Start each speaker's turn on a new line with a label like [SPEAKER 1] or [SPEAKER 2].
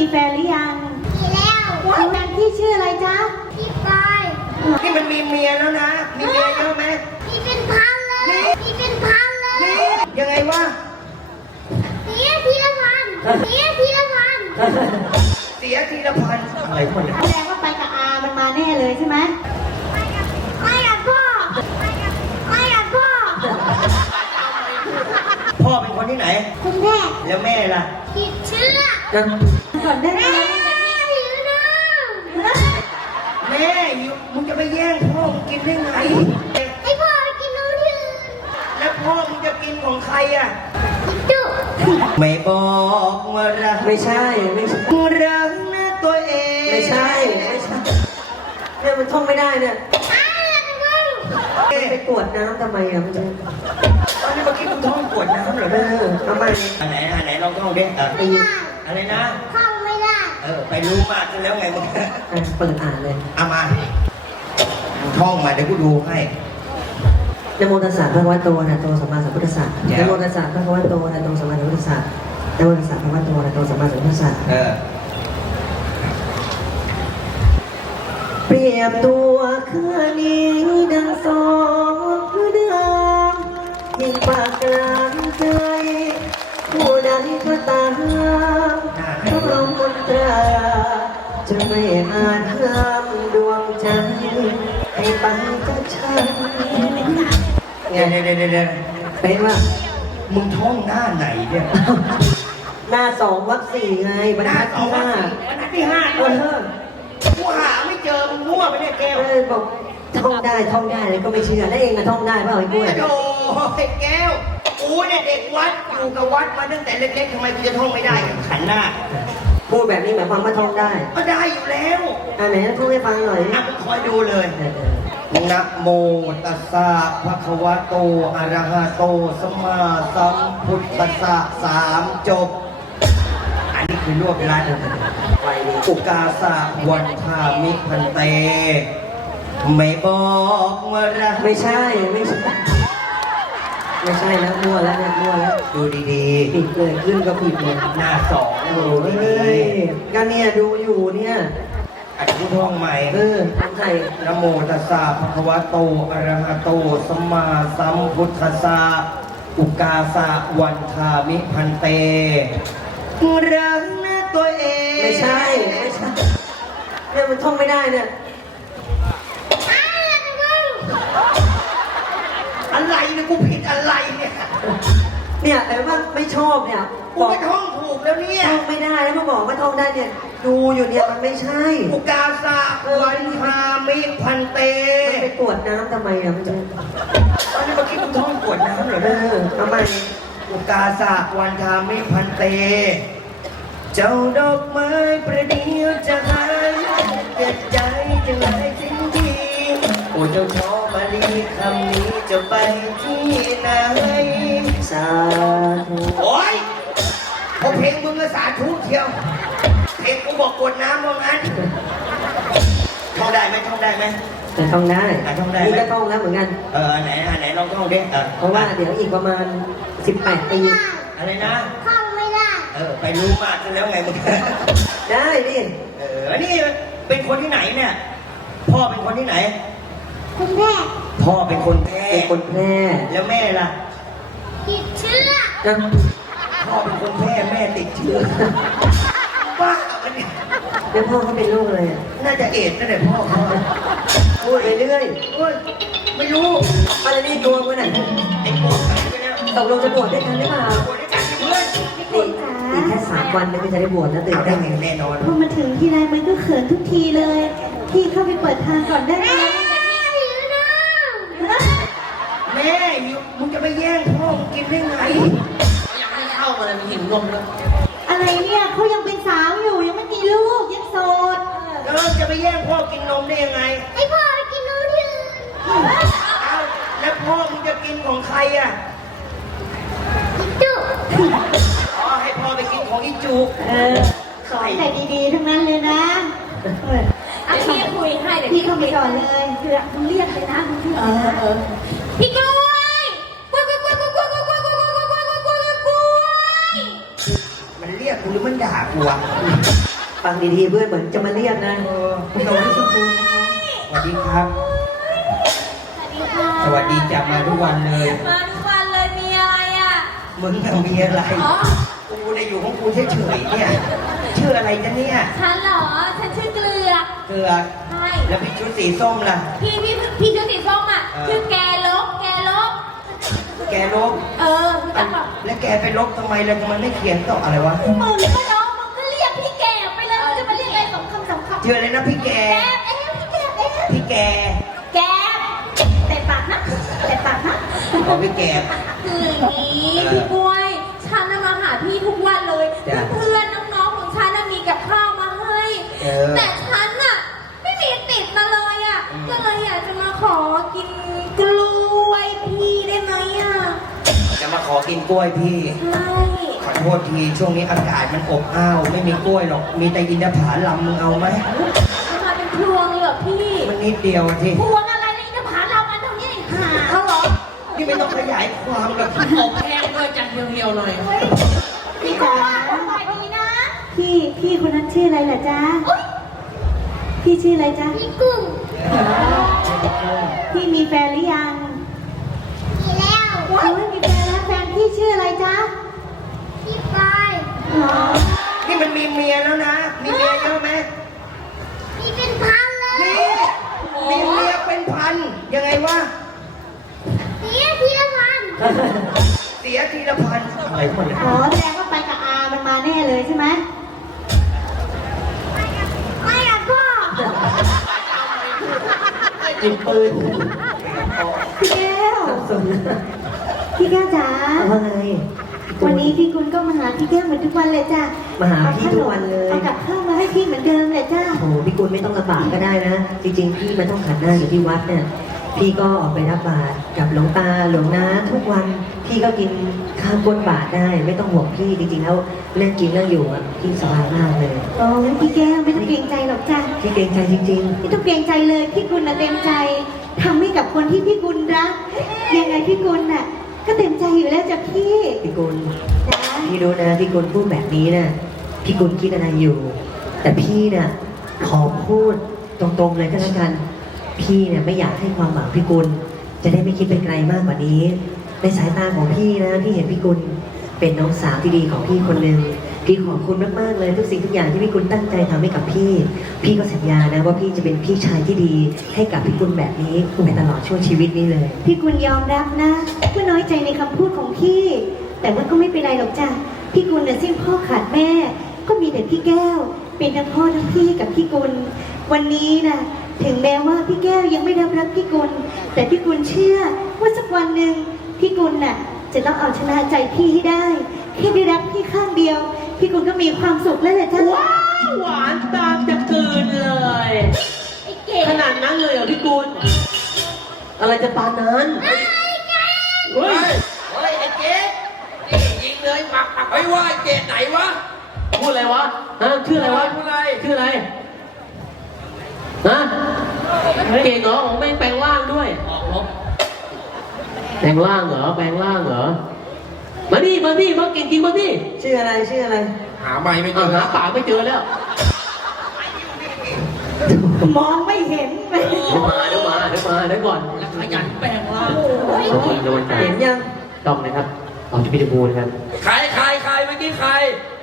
[SPEAKER 1] แฟนหรือยัง
[SPEAKER 2] มีแล้ว
[SPEAKER 1] แฟนพี่ชื่ออะไรจ๊ะ
[SPEAKER 2] พี่ปอย
[SPEAKER 3] นี่มันมีเมียแล้วนะมีเมียเยอะไหม
[SPEAKER 2] มีเป็นพันเลยมีเป็นพันเลย
[SPEAKER 3] นี่ยังไงวะ
[SPEAKER 2] เสียทีละพันเสียทีละพัน
[SPEAKER 3] เสียทีละพันอะไรพวกนี้
[SPEAKER 1] แสดงว่าไปกับอามันมาแน่เลยใช่ไหม
[SPEAKER 2] ไม่อยากพ่อไม่อยากพ่อ
[SPEAKER 3] พ่อเป็นคนที่ไหน
[SPEAKER 2] คุณแม่
[SPEAKER 3] แล้วแม่ล่ะ
[SPEAKER 2] ติดเชื้อ
[SPEAKER 1] ก่อนได้ไหม
[SPEAKER 3] แม่อยู่มึงจะไปแย่งพ่อมึงกินได้ไง
[SPEAKER 2] ให้พ่อไปกินน้ำดื่ม
[SPEAKER 3] แล้วพ่อมึงจะกินของใครอ่ะ
[SPEAKER 2] จุ๊
[SPEAKER 3] ไม่บอกว่ารัก
[SPEAKER 4] ไม่ใช่
[SPEAKER 3] รักนะตัวเอง
[SPEAKER 4] ไม่ใช่เนี่ยมันท่องไม่ได้เนี่ยไปกวดน้ำทำไมอ่ะมันจะ
[SPEAKER 3] ตอนนี้เมื่อกี้มึงท่องกวดน้ำเหรอ
[SPEAKER 4] ทำไม
[SPEAKER 3] อันไหนลองท่องดิอะไรนะ
[SPEAKER 2] ท่องไม่ได้
[SPEAKER 3] ไปรู้มากแล้วไงมึง
[SPEAKER 4] เปิดอ่านเลย
[SPEAKER 3] เอามาท่องมาเดี๋ยวกูดูให้
[SPEAKER 4] นะโมตัสสะพระวะโตอะระหะโตสัมมาสัมพุทธัสสะนะโมตัสสะพระวะโตอะระหะโตสัมมาสัมพุทธัสสะนะโมตัสสะพระวะโตอะระหะโตสัมมาสัมพุทธัสสะเปรียบตัวข้านี้ดังสองพระดาวยิ่งปากกลางใจผู้ใดก็ตามทุกลมมนตราจะไม่อาจห้ามดวงใจให้ไปกับฉัน
[SPEAKER 3] เดี๋ยว
[SPEAKER 4] เป็นว่า
[SPEAKER 3] มึงท่องหน้าไหนเนี่ย
[SPEAKER 4] หน้า2 วรรค 4ไงบรรทัดที่ 5
[SPEAKER 3] บรรทัดที่ 5ด้วยกูหาไม่เจอมึงมั่วไปเนี่ยแก้ว
[SPEAKER 4] บอกท่องได้เลยก็ไม่เชื่อแล้วเองอะท่องได้เปล่าไอ้กล้วย
[SPEAKER 3] โอ้ไอ้แก้วกูเนี่ยเด็กวัดอยู่กับวัดมาตั้งแต่เล็กๆทำไมกูจะท่องไม่ได้ขันหน้า
[SPEAKER 4] พูดแบบนี้หมายความว่าท่องได้
[SPEAKER 3] ก็ได้อยู่แล้ว
[SPEAKER 4] ไหนท่องให้ฟังหน่อย
[SPEAKER 3] มึงคอยดูเลยนะโมตัสสะภะคะวะโตอะระหะโตสัมมาสัมพุทธัสสะ3 จบอันนี้คือรวบรัดอุกาสะวันทามิพันเตไม่บอกว่ารัก
[SPEAKER 4] ไม่ใช่นะมั่วแล้ว
[SPEAKER 3] ดูดี
[SPEAKER 4] ๆผิดเลยขึ้นก็ผิดเลย
[SPEAKER 3] หน้า2ดูดี
[SPEAKER 4] ก็เนี่ยดูอยู่เนี่ย
[SPEAKER 3] อันนี้ท่องใหม่
[SPEAKER 4] ทำใส่
[SPEAKER 3] นะโมตัสสะภะคะวะโตอะระหะโตสัมมาสัมพุทธัสสะอุกาสะวันทามิพันเตรักนะตัวเอง
[SPEAKER 4] ไม่ใช่เนี่ยมันท่องไม่ได้เนี่ย
[SPEAKER 3] อะไรเนี่ยกูผิดอะไร
[SPEAKER 4] เนี่ยแต่ว่าไม่ชอบเนี่ย
[SPEAKER 3] กูไม่ท่องถูกแล้วเนี่ย
[SPEAKER 4] ท่องไม่ได้แล้วมาบอกว่าท่องได้เนี่ยดูอยู่เนี่ยมันไม่ใช่
[SPEAKER 3] อุกาสะวันทามิพันเต
[SPEAKER 4] มันไปกวดน้ำทำไมอ่ะมันจะ
[SPEAKER 3] ตอนนี้เมื่อกี้มึงท่องกวดน้ำเหรอ
[SPEAKER 4] ทำไม
[SPEAKER 3] อุกาสะวันทามิพันเตเจ้าดอกไม้ประเดี๋ยวจะหายเกิดใจจะไหลทิ้งทีโอ้เจ้าชอบมาลีคำนี้จะไปที่ไหน
[SPEAKER 4] สาธุ
[SPEAKER 3] โอ้ยพอเพลงมึงก็สาธุเที่ยวเพลงกูบอกกดน้ำว่างั้นท่องได้ไหม
[SPEAKER 4] แต่ท่องได้
[SPEAKER 3] นี่ก็
[SPEAKER 4] ท่องแล้วเหมือนกัน
[SPEAKER 3] ไหนลองท่องดิ
[SPEAKER 4] เพราะว่าเดี๋ยวอีกประมาณ18 ปี
[SPEAKER 3] อะไรนะ
[SPEAKER 2] ท่องไม่ได้
[SPEAKER 3] ไปรู้มากแล้วไงมึง
[SPEAKER 4] ได้ดิ
[SPEAKER 3] อันนี้เป็นคนที่ไหนเนี่ยพ่อเป็นคนที่ไหน
[SPEAKER 2] คุณแม่
[SPEAKER 3] พ่อเป็นคนแพร่แล้วแม่ล่ะ
[SPEAKER 2] ติดเชื้อ
[SPEAKER 3] พ่อเป็นคนแพร่แม่ติดเชื้อบ้ามันเนี่ย
[SPEAKER 4] แล้วพ่อเขาเป็นโรคอะไร
[SPEAKER 3] น่าจะเอดส์นั่นแหละพ่อ
[SPEAKER 4] พูดไปเรื่อย
[SPEAKER 3] ไม่รู้
[SPEAKER 4] อะไรนี่ตัวมันอ่ะ
[SPEAKER 3] ไอ้โกง
[SPEAKER 4] ตกลงจะบวชด้วยกันหรือเปล่า
[SPEAKER 3] บวชด้วยกันเพื่อน
[SPEAKER 4] อีกแค่3 วันก็จะได้บวชแล้วตื่นเต้น
[SPEAKER 3] แน่นอน
[SPEAKER 1] พอมาถึงที่ไรมันก็เขินทุกทีเลยพี่เข้าไปเปิดทางก่อนได้ไหม
[SPEAKER 3] แม่อยู่มึงจะไปแย่งพ่อมึงกินได้ไง
[SPEAKER 4] ยังไม่เข้ามาเลยมีหิวนมแล้ว
[SPEAKER 1] อะไรเนี่ยเขายังเป็นสาวอยู่ยังไม่มีลูกยังโสด
[SPEAKER 3] จะไปแย่งพ่อกินนมได้ยังไง
[SPEAKER 2] ให้พ่อไปกินนมที่อื่น
[SPEAKER 3] แล้วพ่อมึงจะกินของใครอ่ะ
[SPEAKER 2] จุ๊
[SPEAKER 3] ให้พ่อไปกินของอีจุ
[SPEAKER 1] สอนแต่ดีๆทั้งนั้นเลยนะ
[SPEAKER 2] พี่คุยให้
[SPEAKER 1] พี่เข้าไปก่อนเลย
[SPEAKER 2] คือมึงเรียกเลยนะมึงพี่กล้วย
[SPEAKER 3] มันเรียกกูหรือมันด่ากูวะ
[SPEAKER 4] ฟังดีๆเพื่อนเหมือนจะมาเรียกนะ
[SPEAKER 3] สวัสดีชมพูสวัสดีครับ สวัสดีจ้ะมาทุกวันเลย
[SPEAKER 2] มาทุกวันเลยมีอะไรอ่ะ
[SPEAKER 3] มึงจะมีอะไร
[SPEAKER 2] อ๋อ
[SPEAKER 3] กูเนี่ยอยู่ของกูเฉยๆเนี่ยชื่ออะไรจ๊ะเนี่ย
[SPEAKER 2] ฉันเหรอ ฉันชื่อเกลือก
[SPEAKER 3] เกลือ
[SPEAKER 2] ใช่
[SPEAKER 3] แล้วพี่ชุดสีส้มล่ะ
[SPEAKER 2] พี่ชื่อสีส้มอ่ะ ชื่อแกลบ
[SPEAKER 3] แกลบ
[SPEAKER 2] รู้จักป่ะ
[SPEAKER 3] แล้วแกไปลบทำไมแล้วทำไมไม่เขียนต่ออะไรวะ
[SPEAKER 2] มึงก็น้องมึงก็เรียกพี่แกไปเลยมึงจะมาเรียกอะไรสองคำสองคำ
[SPEAKER 3] ชื่ออะไรนะพี่แก
[SPEAKER 2] แกบพี่แกบ
[SPEAKER 3] พี่แก
[SPEAKER 2] แกบแต่ปากนะแต่ปากนะ
[SPEAKER 3] ขอพี่แก
[SPEAKER 2] คืออย่างนี้พี่กล้วย ฉันน่ะมาหาพี่ทุกวันเลย
[SPEAKER 3] จ้ะ
[SPEAKER 2] เพื่อนๆน้องๆของฉันน่ะมีกับข้าวมาให้ แต่ฉันน่ะไม่มีติดมาเลยอ่ะ ก็เลยอยากจะมาขอกินกล้วยพี่ได้ไหมอ่ะ
[SPEAKER 3] จะมาขอกินกล้วยพี่
[SPEAKER 2] ใช่
[SPEAKER 3] ขอโทษทีช่วงนี้อากาศมันอบอ้าวไม่มีกล้วยหรอกมีแต่อินทผลัมมึงเอาไหม
[SPEAKER 2] เอามาเป็นพวงเลยเหรอพี่
[SPEAKER 3] มันนิดเดียวอะที
[SPEAKER 2] พวงอะไรนะอินทผลัมอันเท่านี้เองค่ะเขาเหรอ
[SPEAKER 3] นี่ไม่ต้องขยายความหรอก
[SPEAKER 5] อบแห้งด้วยจังเหี่ยวๆหน่อย
[SPEAKER 2] พี่ก็ว่าสบายดีนะ
[SPEAKER 1] พี่คนนั้นชื่ออะไรล่ะจ๊ะ
[SPEAKER 2] เอ้ย
[SPEAKER 1] พี่ชื่ออะไรจ๊ะ
[SPEAKER 2] พี่กุ้ง
[SPEAKER 1] พี่มีแฟนหรือยัง
[SPEAKER 2] มีแล้ว
[SPEAKER 1] โอ้ยมีแฟนแล้วแฟนพี่ชื่ออะไรจ๊ะ
[SPEAKER 2] พี่ปอย
[SPEAKER 1] อ๋อ
[SPEAKER 3] นี่มันมีเมียแล้วนะ มีเมียเยอะไหม
[SPEAKER 2] มีเป็นพันเลย
[SPEAKER 3] นี่มีเมียเป็นพันยังไงวะ
[SPEAKER 2] เสียทีละพัน
[SPEAKER 3] เสียทีละพันอะไรพวกนี้
[SPEAKER 1] อ๋อแสดงว่าไปกับอามันมาแน่เลยใช่ไหม
[SPEAKER 2] ไม่อะพ่อ
[SPEAKER 4] ยิงปืน
[SPEAKER 1] พี่แก้ว
[SPEAKER 4] สมนะ
[SPEAKER 1] พี่แก้วจ๋า
[SPEAKER 4] ว่าไง
[SPEAKER 1] วันนี้พี่คุณก็มาหาพี่แก้วเหมือนทุกวันเลยจ้ะ
[SPEAKER 4] มาหาพี่ทุกวันเลย
[SPEAKER 1] เอากับข้าวมาให้พี่เหมือนเดิมเลยจ้ะ
[SPEAKER 4] โอ้โหพี่กุลไม่ต้องลำบากก็ได้นะ จริงๆ พี่มันต้องขันหน้าอยู่ที่วัดเนี่ย พี่ก็ออกไปรับบาตรกับหลวงตาหลวงน้าทุกวัน พี่ก็กินข้าวก้นบาตรได้ ไม่ต้องห่วงพี่จริงๆแล้วเรื่องกินเรื่องอยู่อ่ะพี่สบายมากเลย
[SPEAKER 1] โอ้ยพี่แก้วไม่ต้องเกรงใจหรอกจ้ะ
[SPEAKER 4] พี่เกรงใจจริง
[SPEAKER 1] ไม่ต้องเกรงใจเลยพี่กุลน่ะเต็มใจทำให้กับคนที่พี่กุลรักยังไงพี่กุลน่ะ ก็เต็มใจอยู่แล้วจ้ะพี่
[SPEAKER 4] ๆ พี่กุล
[SPEAKER 1] จ้า
[SPEAKER 4] พี่รู้นะพี่กุลพูดแบบนี้นะพี่กุลคิดอะไรอยู่ แต่พี่เนี่ยขอพูดตรงๆเลยก็แล้วกัน พี่เนี่ยไม่อยากให้ความหวังพี่กุลจะได้ไม่คิดไปไกลมากกว่านี้ ในสายตาของพี่นะพี่เห็นพี่กุลเป็นน้องสาวที่ดีของพี่คนหนึ่งพี่ขอบคุณมากๆเลยทุกสิ่งทุกอย่างที่พี่กุลตั้งใจทำให้กับพี่ พี่ก็สัญญานะว่าพี่จะเป็นพี่ชายที่ดี ให้กับพี่กุลแบบนี้ไปตลอดช่วงชีวิตนี้เลย
[SPEAKER 1] พี่กุลยอมรับนะว่าน้อยใจในคำพูดของพี่ แต่ว่าก็ไม่เป็นไรหรอกจ้ะพี่กุลน่ะสิ้นพ่อขาดแม่ ก็มีแต่พี่แก้ว เป็นทั้งพ่อทั้งพี่กับพี่กุลวันนี้น่ะถึงแม้ว่าพี่แก้วยังไม่รับรักพี่กุลแต่พี่กุลเชื่อว่าสักวันหนึ่งพี่กุลน่ะจะต้องเอาชนะใจพี่ให้ได้แค่ได้รักพี่ข้างเดียว พี่กุลก็มีความสุขแล้วแหละจ้ะ
[SPEAKER 5] ว้าวหวานตามจะกลืนเลย
[SPEAKER 2] ไอ้เก๋
[SPEAKER 5] ขนาดนั้นเลยเหรอพี่กุล
[SPEAKER 4] อะไรจะปานนั้น
[SPEAKER 5] เฮ้ย
[SPEAKER 6] เฮ้ยไอ้เจ๊นี่ยิงเลยปักเฮ้ยว่าไอ้เจ๊ไหนวะ
[SPEAKER 5] พูดอะไรวะฮะชื่ออะไรวะ
[SPEAKER 6] พูดอะไร
[SPEAKER 5] ชื่ออะไรฮะเก่งเหรอผมไม่แปลงร่างด้วยแปลงร่างเหรอแปลงร่างเหรอมาดิมาดิมาเก่งจริงมาดิ
[SPEAKER 4] ชื่ออะไรชื่ออะไร
[SPEAKER 6] หาไม่ไม่เจ
[SPEAKER 5] เอา
[SPEAKER 6] อ
[SPEAKER 5] หาป่าไม่เจอแล้ว
[SPEAKER 1] มองไม่เห็น
[SPEAKER 5] เดี๋ยวมาเดี๋ยวก่อน
[SPEAKER 6] แล้วขยันแปลงร่าง
[SPEAKER 5] โอเคโดนใจ
[SPEAKER 4] เห็นยัง
[SPEAKER 5] ต้องนะครับเอาที่พิจารณานะครับ
[SPEAKER 6] ใครเมื่อกี้ใคร